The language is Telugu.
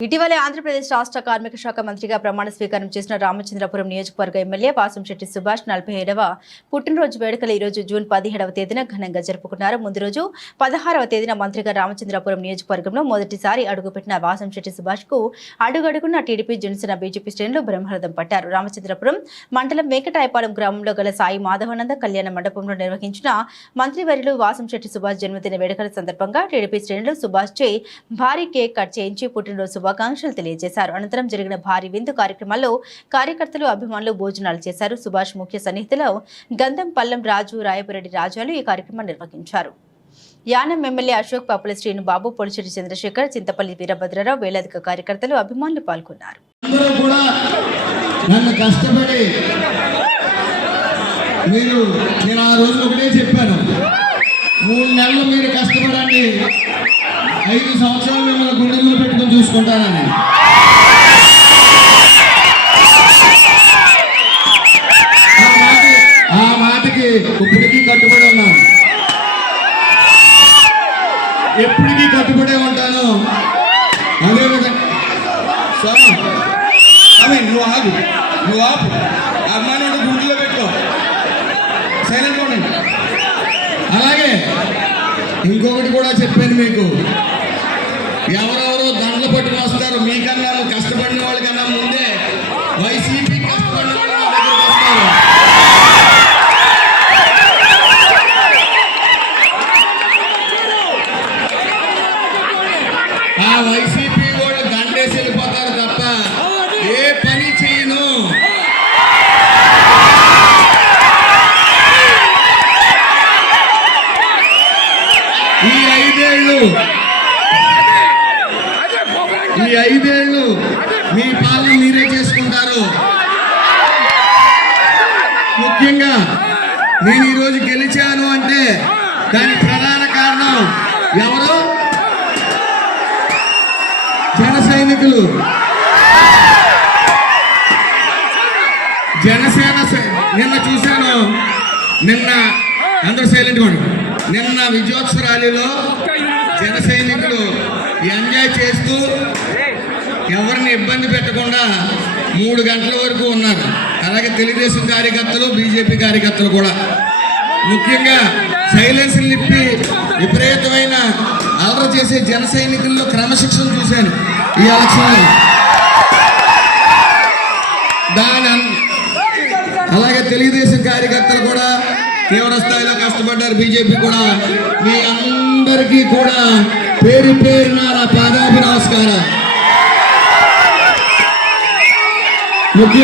ఇటీవలే ఆంధ్రప్రదేశ్ రాష్ట్ర కార్మిక శాఖ మంత్రిగా ప్రమాణ స్వీకారం చేసిన రామచంద్రపురం నియోజకవర్గ ఎమ్మెల్యే వాసంశెట్టి సుభాష్ నలభై ఏడవ పుట్టినరోజు వేడుకలు ఈ రోజు జూన్ పదిహేడవ తేదీన ఘనంగా జరుపుకున్నారు ముందు రోజు పదహారవ తేదీన మంత్రిగా రామచంద్రపురం నియోజకవర్గంలో మొదటిసారి అడుగుపెట్టిన వాసంశెట్టి సుభాష్కు అడుగడుగున్న టీడీపీ జనసేన బీజేపీ శ్రేణులు బ్రహ్మరథం పట్టారు. రామచంద్రపురం మండలం వెంకటాయపాలెం గ్రామంలో గల సాయి మాధవానంద కళ్యాణ మండపంలో నిర్వహించిన మంత్రివర్యులు వాసంశెట్టి సుభాష్ జన్మదిన వేడుకల సందర్భంగా టీడీపీ శ్రేణులు సుభాష్ చే భారీ కేక్ కట్ చేయించి పుట్టినరోజు శుభాకాంక్షలు తెలియజేశారు. అనంతరం జరిగిన భారీ విందు కార్యక్రమాల్లో కార్యకర్తలు అభిమానులు భోజనాలు చేశారు. సుభాష్ ముఖ్య సన్నిహితులు గంధం పల్లం రాజు రాయపురెడ్డి రాజాలు ఈ కార్యక్రమం నిర్వహించారు. యానం ఎమ్మెల్యే అశోక్ పాపుల శ్రీను బాబు పొలిచెట్టి చంద్రశేఖర్ చింతపల్లి వీరభద్రరావు వేలాదిక కార్యకర్తలు అభిమానులు పాల్గొన్నారు. నన్ను కష్టపడి మీరు నేను ఆ రోజు ఒకటే చెప్పాను. మూడు నెలలు మీరు కష్టపడండి. ఐదు సంవత్సరాలు చూసుకుంటానని. ఆ మాటకి ఇప్పటికీ కట్టుబడి ఉన్నాను. ఎప్పటికీ కట్టుబడే ఉంటాను. అదేవిధంగా సార్ అవి నువ్వు ఆగు. నువ్వు ఆపు. అమ్మాయిని గుండెలో పెట్టుకో. సైలెంట్ ఉండండి. అలాగే ఇంకొకటి కూడా చెప్పాను మీకు. ఎవరో దండలు పట్టుకుని వస్తారు. మీకన్నా కష్టపడిన వాళ్ళకన్నా ముందే వైసీపీ కష్టపడిన ఆ వైసీపీ వాళ్ళు గంటేసి వెళ్ళిపోతారు తప్ప ఏ పని చేయను. ఈ ఐదేళ్ళు ఈ ఐదేళ్ళు మీ పాలన మీరే చేసుకుంటారు. ముఖ్యంగా నేను ఈరోజు గెలిచాను అంటే దానికి ప్రధాన కారణం ఎవరు? జన సైనికులు. జనసేన సై- నిన్న చూశాను. నిన్న అందరూ సైలెంట్ నిన్న విజయోత్సవ ర్యాలీలో జన సైనికులు ఎంజాయ్ చేస్తూ ఎవరిని ఇబ్బంది పెట్టకుండా మూడు గంటల వరకు ఉన్నారు. అలాగే తెలుగుదేశం కార్యకర్తలు బీజేపీ కార్యకర్తలు కూడా. ముఖ్యంగా సైలెన్స్ నిప్పి విపరీతమైన అలర చేసే జన సైనికుల్లో క్రమశిక్షణ చూశాను ఈ ఎలక్షన్లో. దాని అలాగే తెలుగుదేశం కార్యకర్తలు కూడా తీవ్ర స్థాయిలో కష్టపడ్డారు. బీజేపీ కూడా మీ అందరికీ కూడా పేరు పేరున నా పాదాభి నమస్కారం ముఖ్య